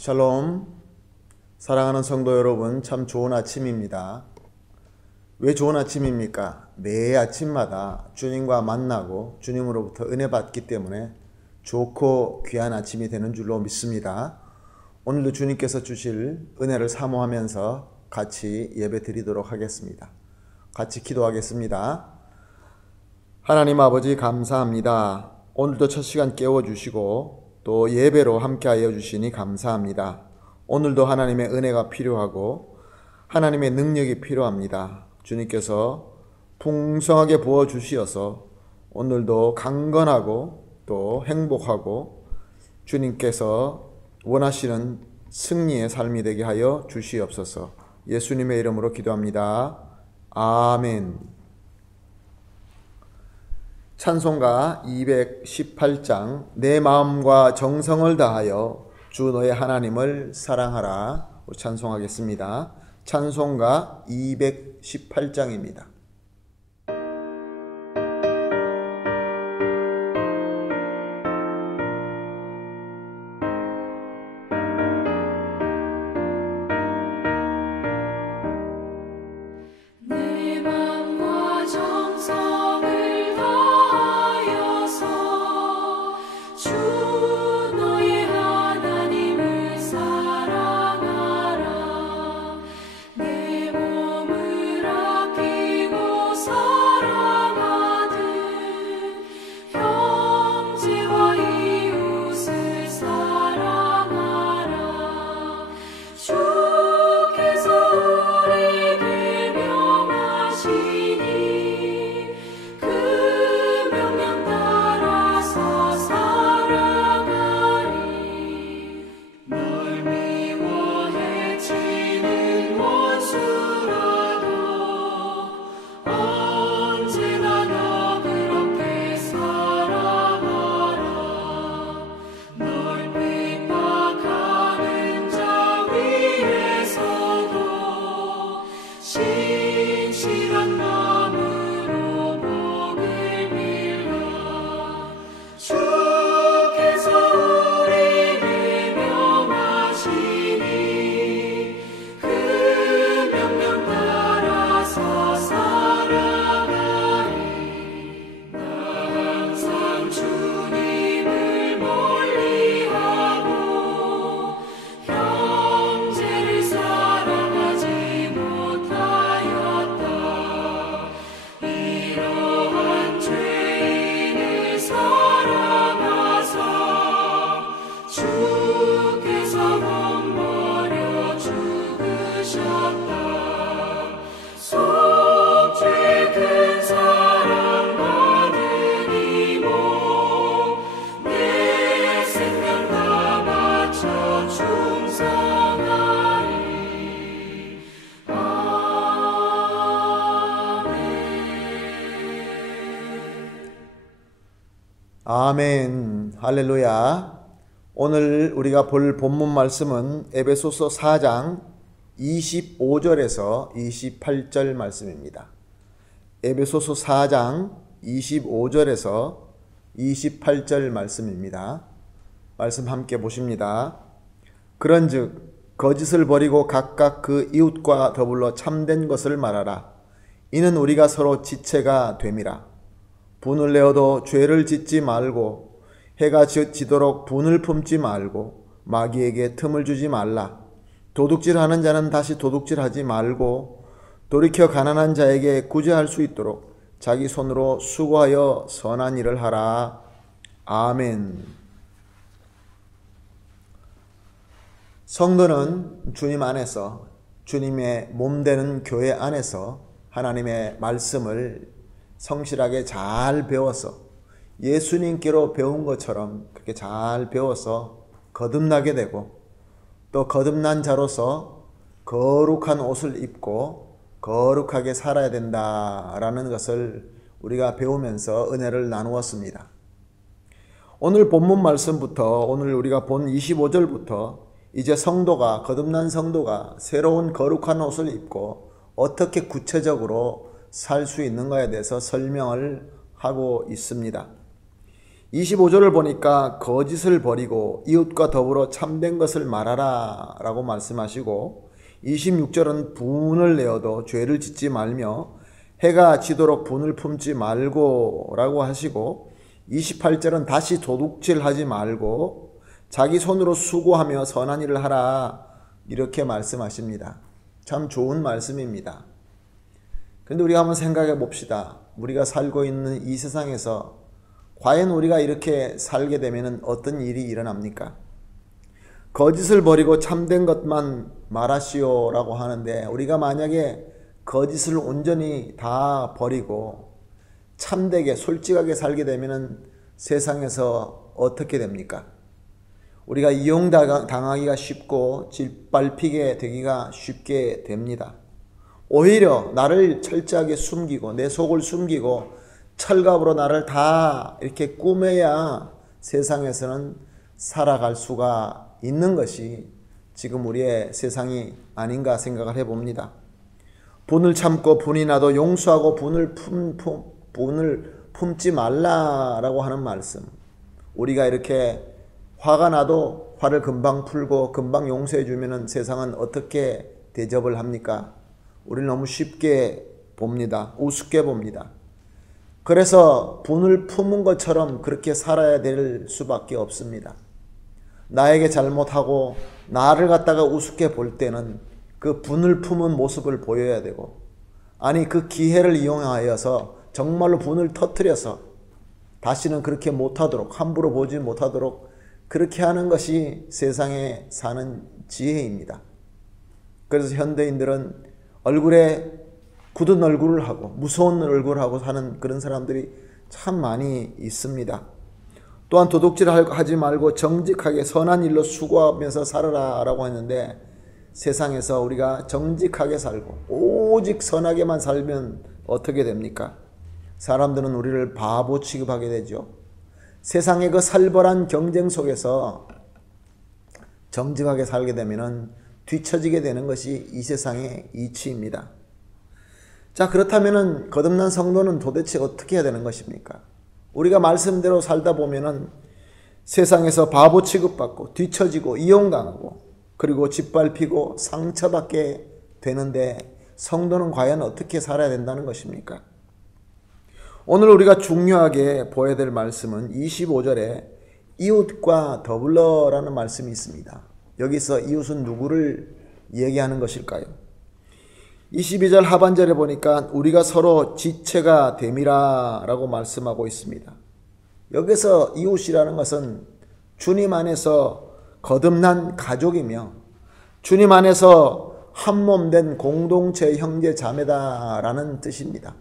샬롬. 사랑하는 성도 여러분, 참 좋은 아침입니다. 왜 좋은 아침입니까? 매 아침마다 주님과 만나고 주님으로부터 은혜 받기 때문에 좋고 귀한 아침이 되는 줄로 믿습니다. 오늘도 주님께서 주실 은혜를 사모하면서 같이 예배 드리도록 하겠습니다. 같이 기도하겠습니다. 하나님 아버지, 감사합니다. 오늘도 첫 시간 깨워주시고 또 예배로 함께하여 주시니 감사합니다. 오늘도 하나님의 은혜가 필요하고 하나님의 능력이 필요합니다. 주님께서 풍성하게 부어주시어서 오늘도 강건하고 또 행복하고 주님께서 원하시는 승리의 삶이 되게 하여 주시옵소서. 예수님의 이름으로 기도합니다. 아멘. 찬송가 218장 내 마음과 정성을 다하여 주 너의 하나님을 사랑하라. 찬송하겠습니다. 찬송가 218장입니다. 아멘. 할렐루야. 오늘 우리가 볼 본문 말씀은 에베소서 4장 25절에서 28절 말씀입니다. 에베소서 4장 25절에서 28절 말씀입니다. 말씀 함께 보십니다. 그런즉 거짓을 버리고 각각 그 이웃과 더불어 참된 것을 말하라. 이는 우리가 서로 지체가 됨이라. 분을 내어도 죄를 짓지 말고 해가 지도록 분을 품지 말고 마귀에게 틈을 주지 말라. 도둑질하는 자는 다시 도둑질하지 말고 돌이켜 가난한 자에게 구제할 수 있도록 자기 손으로 수고하여 선한 일을 하라. 아멘. 성도는 주님 안에서, 주님의 몸되는 교회 안에서 하나님의 말씀을 성실하게 잘 배워서 예수님께로 배운 것처럼 그렇게 잘 배워서 거듭나게 되고 또 거듭난 자로서 거룩한 옷을 입고 거룩하게 살아야 된다라는 것을 우리가 배우면서 은혜를 나누었습니다. 오늘 본문 말씀부터 오늘 우리가 본 25절부터 이제 성도가, 거듭난 성도가 새로운 거룩한 옷을 입고 어떻게 구체적으로 살 수 있는가에 대해서 설명을 하고 있습니다. 25절을 보니까 거짓을 버리고 이웃과 더불어 참된 것을 말하라 라고 말씀하시고, 26절은 분을 내어도 죄를 짓지 말며 해가 지도록 분을 품지 말고 라고 하시고, 28절은 다시 도둑질하지 말고 자기 손으로 수고하며 선한 일을 하라 이렇게 말씀하십니다. 참 좋은 말씀입니다. 그런데 우리가 한번 생각해 봅시다. 우리가 살고 있는 이 세상에서 과연 우리가 이렇게 살게 되면 어떤 일이 일어납니까? 거짓을 버리고 참된 것만 말하시오 라고 하는데, 우리가 만약에 거짓을 온전히 다 버리고 참되게 솔직하게 살게 되면 세상에서 어떻게 됩니까? 우리가 이용당하기가 쉽고 짓밟히게 되기가 쉽게 됩니다. 오히려 나를 철저하게 숨기고 내 속을 숨기고 철갑으로 나를 다 이렇게 꾸며야 세상에서는 살아갈 수가 있는 것이 지금 우리의 세상이 아닌가 생각을 해봅니다. 분을 참고 분이 나도 용서하고 분을 품지 말라라고 하는 말씀. 우리가 이렇게 화가 나도 화를 금방 풀고 금방 용서해 주면은 세상은 어떻게 대접을 합니까? 우리는 너무 쉽게 봅니다. 우습게 봅니다. 그래서 분을 품은 것처럼 그렇게 살아야 될 수밖에 없습니다. 나에게 잘못하고 나를 갖다가 우습게 볼 때는 그 분을 품은 모습을 보여야 되고, 아니 그 기회를 이용하여서 정말로 분을 터뜨려서 다시는 그렇게 못하도록, 함부로 보지 못하도록 그렇게 하는 것이 세상에 사는 지혜입니다. 그래서 현대인들은 얼굴에 굳은 얼굴을 하고 무서운 얼굴을 하고 사는 그런 사람들이 참 많이 있습니다. 또한 도둑질하지 말고 정직하게 선한 일로 수고하면서 살아라 라고 했는데, 세상에서 우리가 정직하게 살고 오직 선하게만 살면 어떻게 됩니까? 사람들은 우리를 바보 취급하게 되죠. 세상의 그 살벌한 경쟁 속에서 정직하게 살게 되면 뒤처지게 되는 것이 이 세상의 이치입니다. 자, 그렇다면 거듭난 성도는 도대체 어떻게 해야 되는 것입니까? 우리가 말씀대로 살다 보면은 세상에서 바보 취급받고 뒤처지고 이용당하고 그리고 짓밟히고 상처받게 되는데, 성도는 과연 어떻게 살아야 된다는 것입니까? 오늘 우리가 중요하게 보아야 될 말씀은 25절에 이웃과 더불어라는 말씀이 있습니다. 여기서 이웃은 누구를 얘기하는 것일까요? 22절 하반절에 보니까 우리가 서로 지체가 됨이라 라고 말씀하고 있습니다. 여기서 이웃이라는 것은 주님 안에서 거듭난 가족이며 주님 안에서 한몸된 공동체 형제 자매다라는 뜻입니다.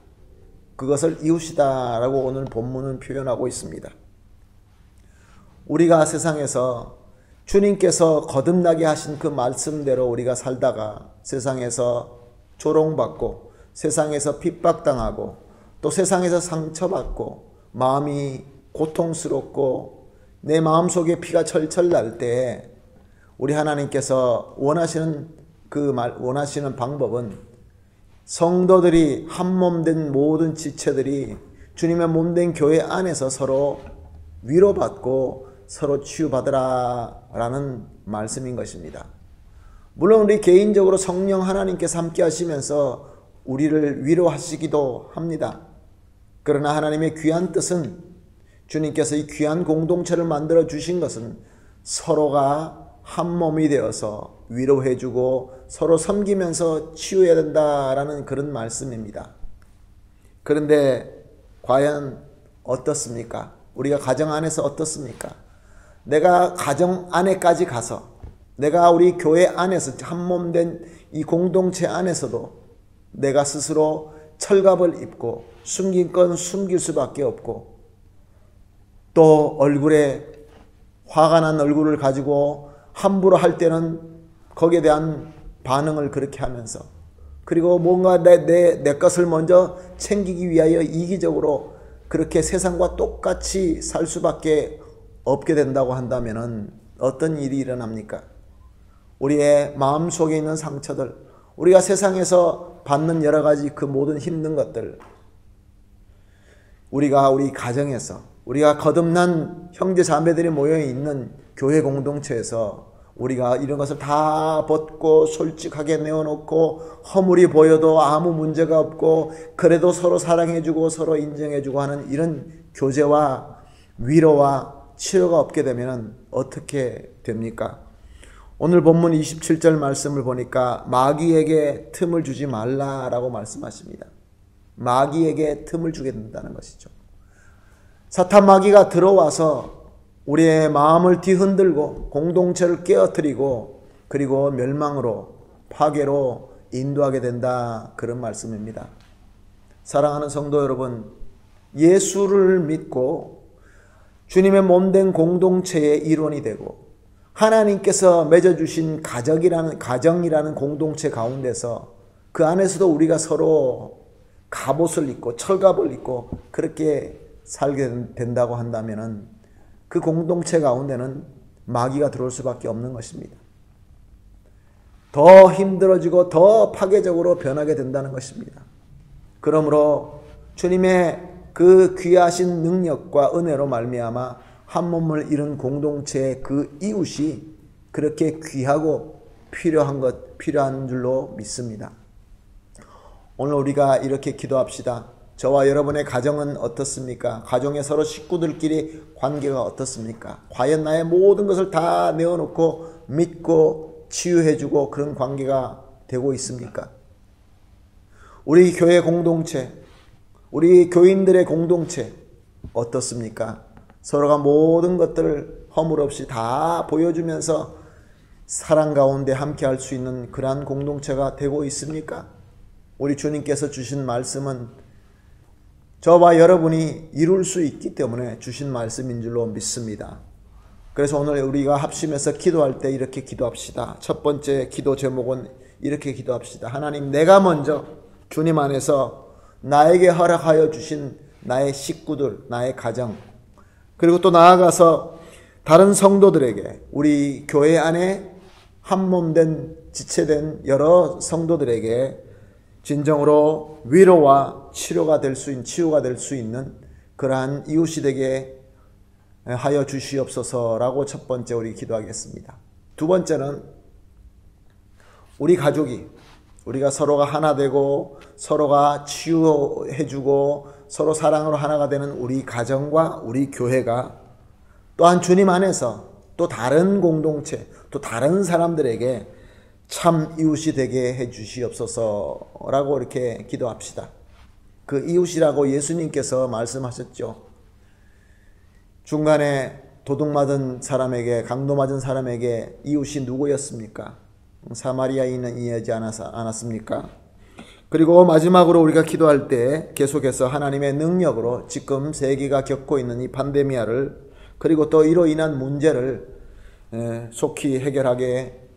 그것을 이웃이다 라고 오늘 본문은 표현하고 있습니다. 우리가 세상에서 주님께서 거듭나게 하신 그 말씀대로 우리가 살다가 세상에서 조롱받고 세상에서 핍박당하고 또 세상에서 상처받고 마음이 고통스럽고 내 마음속에 피가 철철 날 때 우리 하나님께서 원하시는 방법은 성도들이 한몸된 모든 지체들이 주님의 몸된 교회 안에서 서로 위로받고 서로 치유받으라 라는 말씀인 것입니다. 물론 우리 개인적으로 성령 하나님께서 함께 하시면서 우리를 위로하시기도 합니다. 그러나 하나님의 귀한 뜻은, 주님께서 이 귀한 공동체를 만들어 주신 것은 서로가 한 몸이 되어서 위로해주고 서로 섬기면서 치유해야 된다라는 그런 말씀입니다. 그런데 과연 어떻습니까? 우리가 가정 안에서 어떻습니까? 내가 가정 안에까지 가서 내가 우리 교회 안에서 한몸된 이 공동체 안에서도 내가 스스로 철갑을 입고 숨긴 건 숨길 수밖에 없고, 또 얼굴에 화가 난 얼굴을 가지고 함부로 할 때는 거기에 대한 반응을 그렇게 하면서, 그리고 뭔가 내 것을 먼저 챙기기 위하여 이기적으로 그렇게 세상과 똑같이 살 수밖에 없게 된다고 한다면 어떤 일이 일어납니까? 우리의 마음속에 있는 상처들, 우리가 세상에서 받는 여러 가지 그 모든 힘든 것들, 우리가 우리 가정에서 우리가 거듭난 형제 자매들이 모여 있는 교회 공동체에서 우리가 이런 것을 다 벗고 솔직하게 내어놓고 허물이 보여도 아무 문제가 없고 그래도 서로 사랑해주고 서로 인정해주고 하는 이런 교제와 위로와 치료가 없게 되면 어떻게 됩니까? 오늘 본문 27절 말씀을 보니까 마귀에게 틈을 주지 말라라고 말씀하십니다. 마귀에게 틈을 주게 된다는 것이죠. 사탄 마귀가 들어와서 우리의 마음을 뒤흔들고 공동체를 깨어뜨리고 그리고 멸망으로 파괴로 인도하게 된다, 그런 말씀입니다. 사랑하는 성도 여러분, 예수를 믿고 주님의 몸된 공동체의 일원이 되고 하나님께서 맺어주신 가정이라는 공동체 가운데서 그 안에서도 우리가 서로 갑옷을 입고 철갑을 입고 그렇게 살게 된다고 한다면 그 공동체 가운데는 마귀가 들어올 수밖에 없는 것입니다. 더 힘들어지고 더 파괴적으로 변하게 된다는 것입니다. 그러므로 주님의 그 귀하신 능력과 은혜로 말미암아 한 몸을 이룬 공동체의 그 이웃이 그렇게 귀하고 필요한 줄로 믿습니다. 오늘 우리가 이렇게 기도합시다. 저와 여러분의 가정은 어떻습니까? 가정의 서로 식구들끼리 관계가 어떻습니까? 과연 나의 모든 것을 다 내어놓고 믿고 치유해주고 그런 관계가 되고 있습니까? 우리 교회 공동체, 우리 교인들의 공동체 어떻습니까? 서로가 모든 것들을 허물 없이 다 보여주면서 사랑 가운데 함께 할 수 있는 그러한 공동체가 되고 있습니까? 우리 주님께서 주신 말씀은 저와 여러분이 이룰 수 있기 때문에 주신 말씀인 줄로 믿습니다. 그래서 오늘 우리가 합심해서 기도할 때 이렇게 기도합시다. 첫 번째 기도 제목은 이렇게 기도합시다. 하나님, 내가 먼저 주님 안에서 나에게 허락하여 주신 나의 식구들, 나의 가정, 그리고 또 나아가서 다른 성도들에게, 우리 교회 안에 한 몸 된 지체된 여러 성도들에게 진정으로 위로와 치유가 될 수 있는 그러한 이웃이 되게 하여 주시옵소서라고 첫 번째 우리 기도하겠습니다. 두 번째는 우리 가족이, 우리가 서로가 하나 되고 서로가 치유해주고 서로 사랑으로 하나가 되는 우리 가정과 우리 교회가 또한 주님 안에서 또 다른 공동체, 또 다른 사람들에게 참 이웃이 되게 해 주시옵소서라고 이렇게 기도합시다. 그 이웃이라고 예수님께서 말씀하셨죠. 중간에 도둑 맞은 사람에게, 강도 맞은 사람에게 이웃이 누구였습니까? 사마리아인이지 않았습니까? 그리고 마지막으로 우리가 기도할 때 계속해서 하나님의 능력으로 지금 세계가 겪고 있는 이 팬데미아를, 그리고 또 이로 인한 문제를 속히 해결하게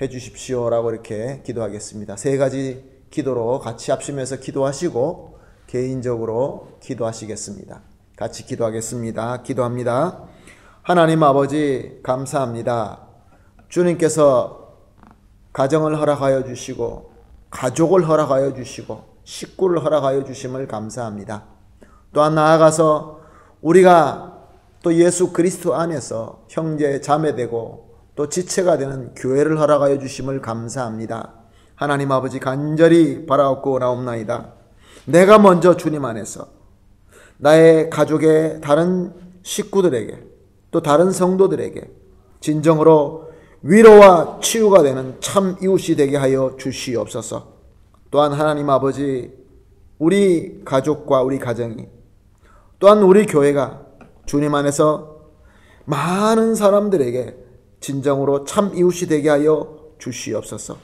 해 주십시오라고 이렇게 기도하겠습니다. 세 가지 기도로 같이 합심해서 기도하시고 개인적으로 기도하시겠습니다. 같이 기도하겠습니다. 기도합니다. 하나님 아버지, 감사합니다. 주님께서 가정을 허락하여 주시고 가족을 허락하여 주시고 식구를 허락하여 주심을 감사합니다. 또한 나아가서 우리가 또 예수 그리스도 안에서 형제 자매되고 또 지체가 되는 교회를 허락하여 주심을 감사합니다. 하나님 아버지, 간절히 바라옵고 나옵나이다. 내가 먼저 주님 안에서 나의 가족의 다른 식구들에게 또 다른 성도들에게 진정으로 위로와 치유가 되는 참 이웃이 되게 하여 주시옵소서. 또한 하나님 아버지, 우리 가족과 우리 가정이, 또한 우리 교회가 주님 안에서 많은 사람들에게 진정으로 참 이웃이 되게 하여 주시옵소서.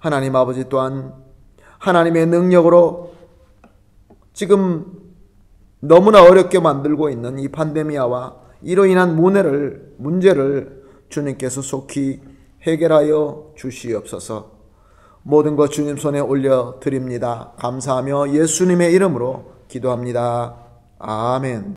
하나님 아버지, 또한 하나님의 능력으로 지금 너무나 어렵게 만들고 있는 이 팬데미아와 이로 인한 문제를 주님께서 속히 해결하여 주시옵소서. 모든 것 주님 손에 올려드립니다. 감사하며 예수님의 이름으로 기도합니다. 아멘.